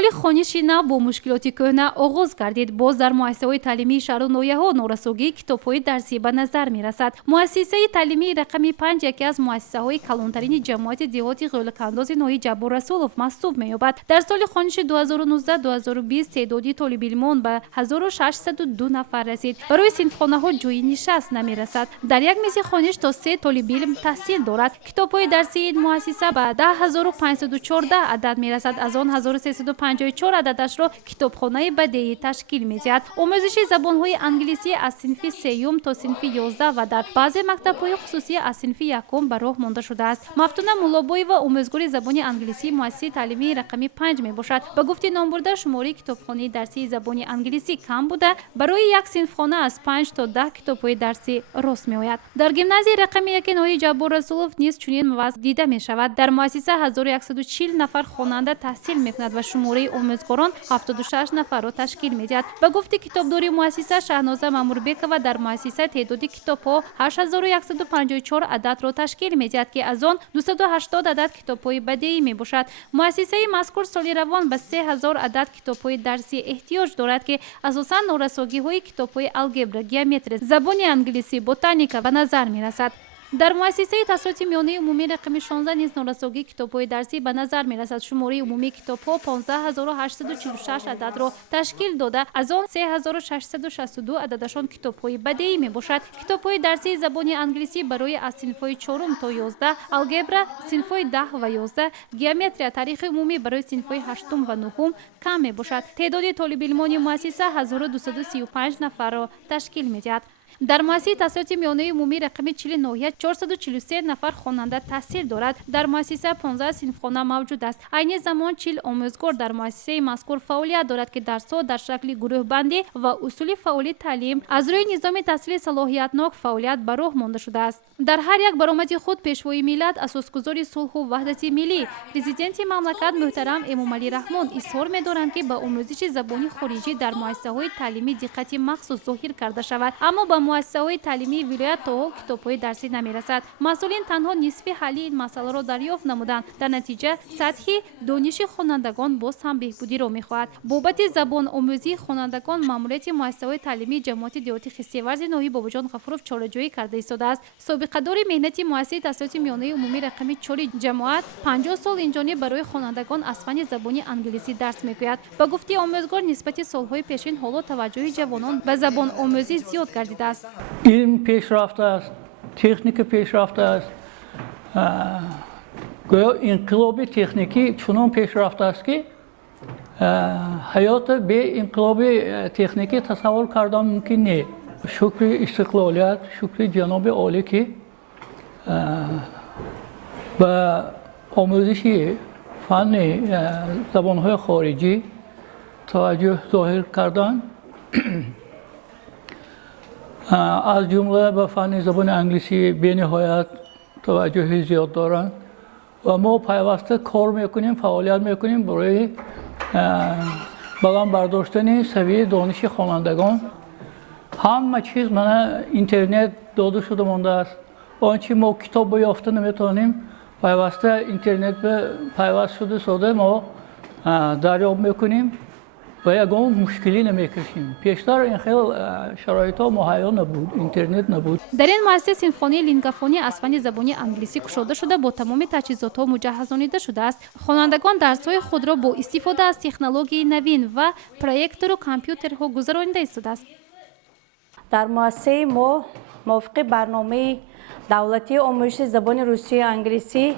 سال خوانشی نو با مشکلات کهنه آغاز گردید. باز در مؤسسه‌های تعلیمی شهر و ناحیه‌ها نورسوگی کتاب‌های درسی به نظر می‌رسد. مؤسسه تعلیمی رقم 5 یکی از مؤسسه‌های کلانترین جماعت دهاتی غول‌ک‌انداز ناحیه جبار رسولوف محسوب می‌یابد. در سال خوانشی 2019-2020 تعداد طالب علمان به 1602 نفر رسید. برای صنفخانه‌ها جای نشست نمی‌رسد. در یک میز خوانش تا 3 طالب علم تحصیل دارد. کتاب‌های درسی این مؤسسه به 10514 عدد می‌رسد. از آن 1354 عددش را کتابخانه بدیهی تشکیل می‌دهد. آموزش زبان‌های انگلیسی از صنف 3 تا صنف 11 و در بعضی مکتب‌های خصوصی از صنف 1 به راه مانده شده است. مفتون مولابوی و آموزگار زبان انگلیسی مؤسسه تعلیمی رقم 5 میباشد. به گفته نامبرده شماره کتابخانه درسی زبان انگلیسی کم بوده، برای یک صنفخانه از 5 تا 10 کتاب‌های درسی راست می‌آید. در گیمنازی رقم 1 ناحیه جبار رسولوف نیز چنین وضع دیده می‌شود. در مؤسسه 1140 نفر خواننده تحصیل می‌کند و شماره آموزگاران 76 نفر را تشکیل می‌دهد. به گفته کتابدار مؤسسه شهنازه ماموربکова در مؤسسه تعداد کتاب‌ها 8154 عدد را تشکیل می‌دهد که از آن 280 عدد کتاب‌های بدیهی میباشد. مؤسسه مذکور سال روان به 3000 عدد کتاب‌های درسی احتیاج دارد که اساساً نورسوگی‌های کتاب‌های الگبر، گیومتری، زبان انگلیسی، بوتانیکا به نظر می‌رسد. در مؤسسه تحصیلات میانه عمومی رقم 16 نیز نورسوگی کتاب‌های درسی به نظر می‌رسد. شماره عمومی کتاب‌ها 15846 عدد را تشکیل داده، از آن 3662 عددشان کتاب‌های بدیهی میباشد. کتاب‌های درسی زبان انگلیسی برای از صنف‌های 4 تا 11، الگبر صنف‌های 10 و 11، گیومتری تاریخ عمومی برای صنف‌های 8 و 9 کم میباشد. تعداد طالب علمان مؤسسه 1235 نفر را تشکیل می‌دهد. در مؤسسه تحصیلات میانه عمومی رقم 40 ناحیه 443 نفر خواننده تحصیل دارد. در مؤسسه 15 صنفخانه موجود است. عین زمان 40 آموزگار در مؤسسه مذکور فعالیت دارد که درس‌ها در شکل گروه بندی و اصول فعالی تعلیم از روی نظام تحصیل صلاحیتناک فعالیت به راه مانده شده است. در هر یک برآمد خود پیشوای ملت اساسگزار صلح و وحدت ملی پرزیدنت مملکت محترم امامعلی رحمان اصرار می‌دارند که به آموزش زبان خارجی در مؤسسه‌های تعلیمی دقت مخصوص ظاهر کرده شود، اما به مؤسسه‌های تعلیمی ولایت تا کتاب‌های درسی نمی‌رسد. مسئولین تنها نصف حل این مسئله را دریافت نمودند. در نتیجه سطح دانش خوانندگان باز هم بهبودی را می‌خواهد. بابت زبان آموزی خوانندگان ماموریت مؤسسه‌های تعلیمی جماعت دهاتی خصی‌ورز ناحیه باباجان غفورов چاره‌جویی کرده ایستاده است. سابقه‌دار مهنت مؤسسه تحصیلات میانه عمومی رقم 4 جماعت 50 سال اینجانی برای خوانندگان از فن زبان انگلیسی درس می‌گوید. با گفته آموزگار نسبت سال‌های پیشین حالا توجه جوانان به زبان آموزی زیاد گردیده است. علم پیشرفته است، تکنیک پیشرفته است. گویا انقلاب تکنیکی چنان پیشرفته است که حیات به انقلاب تکنیکی تصور کردن ممکن نیست. شکر استقلالیت، شکر جناب عالی که به آموزش فن زبان‌های خارجی توجه ظاهر کردن. از جمله به فن زبان انگلیسی به نهایت توجه زیاد دارند و ما پیوسته کار میکنیم، فعالیت میکنیم برای بلند برداشتن سویه دانش خوانندگان. همه چیز من اینترنت داده شده مانده است. آنچه ما کتاب یافته نمیتونیم پیوسته اینترنت به پیوست شده ساده ما دریافت میکنیم و یگان مشکلی نمیکشیم. پیشتر این خیلی شرایط‌ها مهیا نبود، اینترنت نبود. در این مؤسسه صنفخانه لینگافونی از فن زبان انگلیسی گشوده شده با تمام تجهیزات‌ها مجهزانیده شده است. خوانندگان درس‌های خود را با استفاده از تکنولوژی نوین و پروژکتور و کامپیوترها گذرانیده ایستاده است. در مؤسسه ما موافق برنامه دولتی آموزش زبان روسی انگلیسی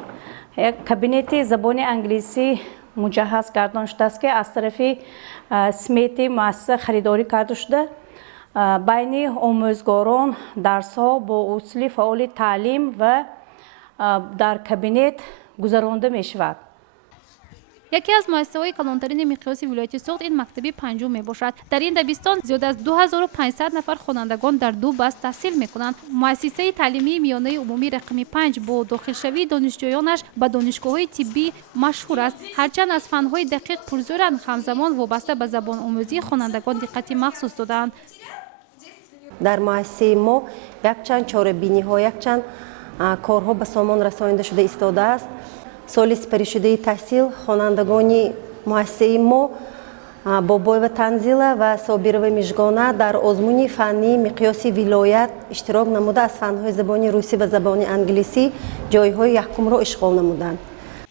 یک کابینت زبان انگلیسی مجهز گردان شده است که از طرف سمیت مؤسسه خریداری کرده شده. بین آموزگاران درس‌ها با اصول فعال تعلیم و در کابینت گذرانده می شود. یکی از مؤسسه‌های کلانترین مقیاس ولایت سوخت این مکتب پنجم میباشد. در این دبستان زیاد از 2500 نفر خوانندگان در 2 بست تحصیل میکنند. مؤسسه تعلیمی میانه عمومی رقم 5 با داخلشوی دانشجویانش به دانشگاه‌های طبی مشهور است. هرچند از فن‌های دقیق پرزورند، همزمان وابسته به زبان آموزی خوانندگان دقت مخصوص دادند. در مؤسسه ما یک چند چاره‌بینی‌ها، یک چند کارها به سامان رسانیده شده ایستاده است. سال سپری شده تحصیل خوانندگان муассисаи мо бобоева танзила ва собирова мижгона дар озмуни фанни миқёси вилоят иштирок намуда аз фанҳои забони русӣ ва забони англисӣ ҷойҳои якумро ишғол намуданд.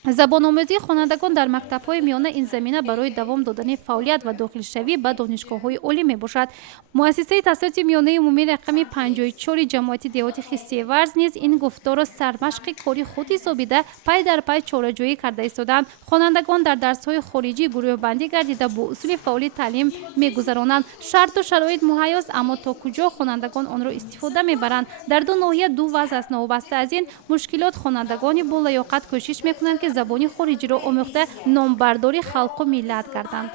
забономӯзии хонандагон дар мактабҳои миёна ин замина барои давом додани фаъолият ва дохилшавӣ ба донишгоҳҳои олӣ мебошад. муассисаи таҳсилоти миёнаи умумии рақами 54 ҷамоати деҳоти хиссиеварз низ ин гуфторро сармашқи кори худ ҳисобида пай дар пай чораҷӯӣ карда истоданд. хонандагон дар дарсҳои хориҷӣ гурӯҳбандӣ гардида бо усули фаъоли таълим мегузаронанд. шарту шароит муҳайёст, аммо то куҷо хонандагон онро истифода мебаранд. дар ду ноҳия ду вазъ аст. новобаста аз ин мушкилот, хонандагони болаёқат кӯшиш мекунанд ки забони хориҷиро омӯхта номбардори халқу миллат гарданд.